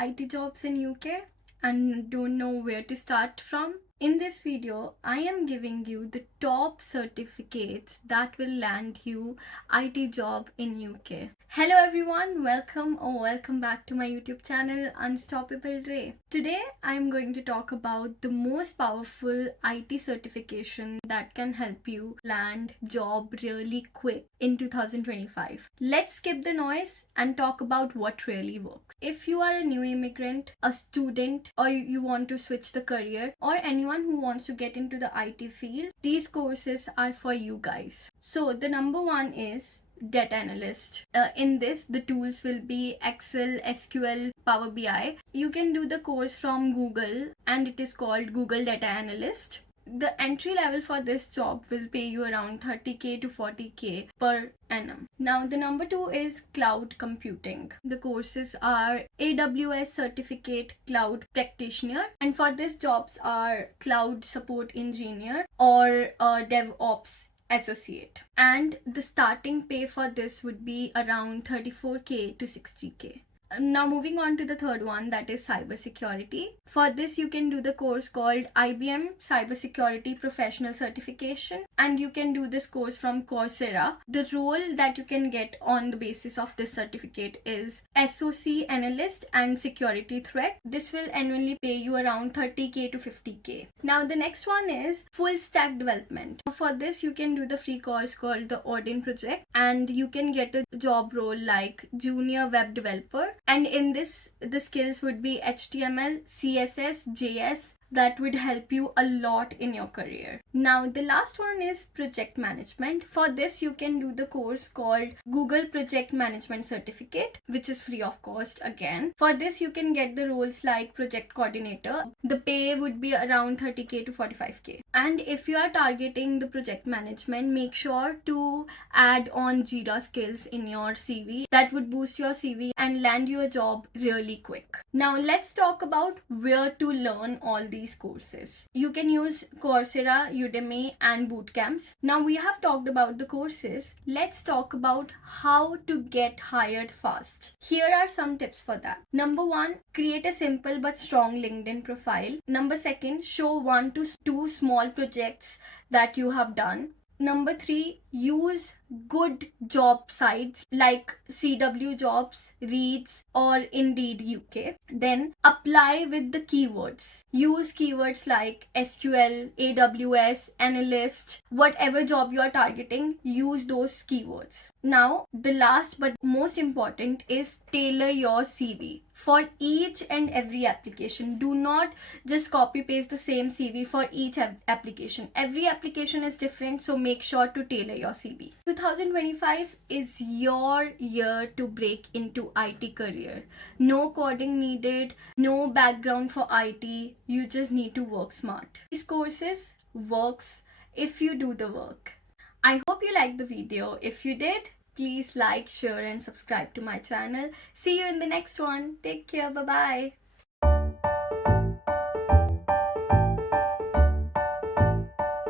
IT jobs in UK and don't know where to start from? In this video, I am giving you the top certificates that will land you IT job in UK. Hello everyone, welcome back to my YouTube channel Unstoppable Ray. Today I am going to talk about the most powerful IT certification that can help you land job really quick in 2025. Let's skip the noise and talk about what really works. If you are a new immigrant, a student, or you want to switch the career, or anyone who wants to get into the IT field, these courses are for you guys. So the number one is data analyst. In this, the tools will be Excel, SQL, Power BI. You can do the course from Google and it is called Google Data Analyst. The entry level for this job will pay you around 30k to 40k per annum. Now the number two is cloud computing. The courses are AWS certificate cloud practitioner, and for this jobs are cloud support engineer or DevOps associate, and the starting pay for this would be around 34k to 60k. Now moving on to the third one, that is cybersecurity. For this you can do the course called IBM Cybersecurity Professional Certification, and you can do this course from Coursera. The role that you can get on the basis of this certificate is SOC analyst and security threat. This will annually pay you around 30k to 50k. Now the next one is full stack development. For this you can do the free course called the Odin project, and you can get a job role like junior web developer. And in this, the skills would be HTML, CSS, JS. That would help you a lot in your career. Now the last one is project management. For this you can do the course called Google Project Management Certificate, which is free of cost again. For this you can get the roles like project coordinator. The pay would be around 30k to 45k. And if you are targeting the project management, make sure to add on Jira skills in your CV. That would boost your CV and land you a job really quick. Now let's talk about where to learn all these courses. You can use Coursera, Udemy, and bootcamps. Now we have talked about the courses. Let's talk about how to get hired fast. Here are some tips for that. Number one, create a simple but strong LinkedIn profile. Number second, show 1 to 2 small projects that you have done. Number three, use good job sites like CW Jobs, Reeds, or Indeed UK. Then apply with the keywords. Use keywords like SQL, AWS, analyst, whatever job you are targeting, use those keywords. Now, the last but most important is tailor your CV. For each and every application, do not just copy paste the same CV for each application. Every application is different, so make sure to tailor your CV. 2025 is your year to break into IT career. No coding needed, no background for IT. You just need to work smart. These courses works if you do the work. I hope you liked the video. If you did, please like, share and subscribe to my channel. See you in the next one. Take care. Bye-bye.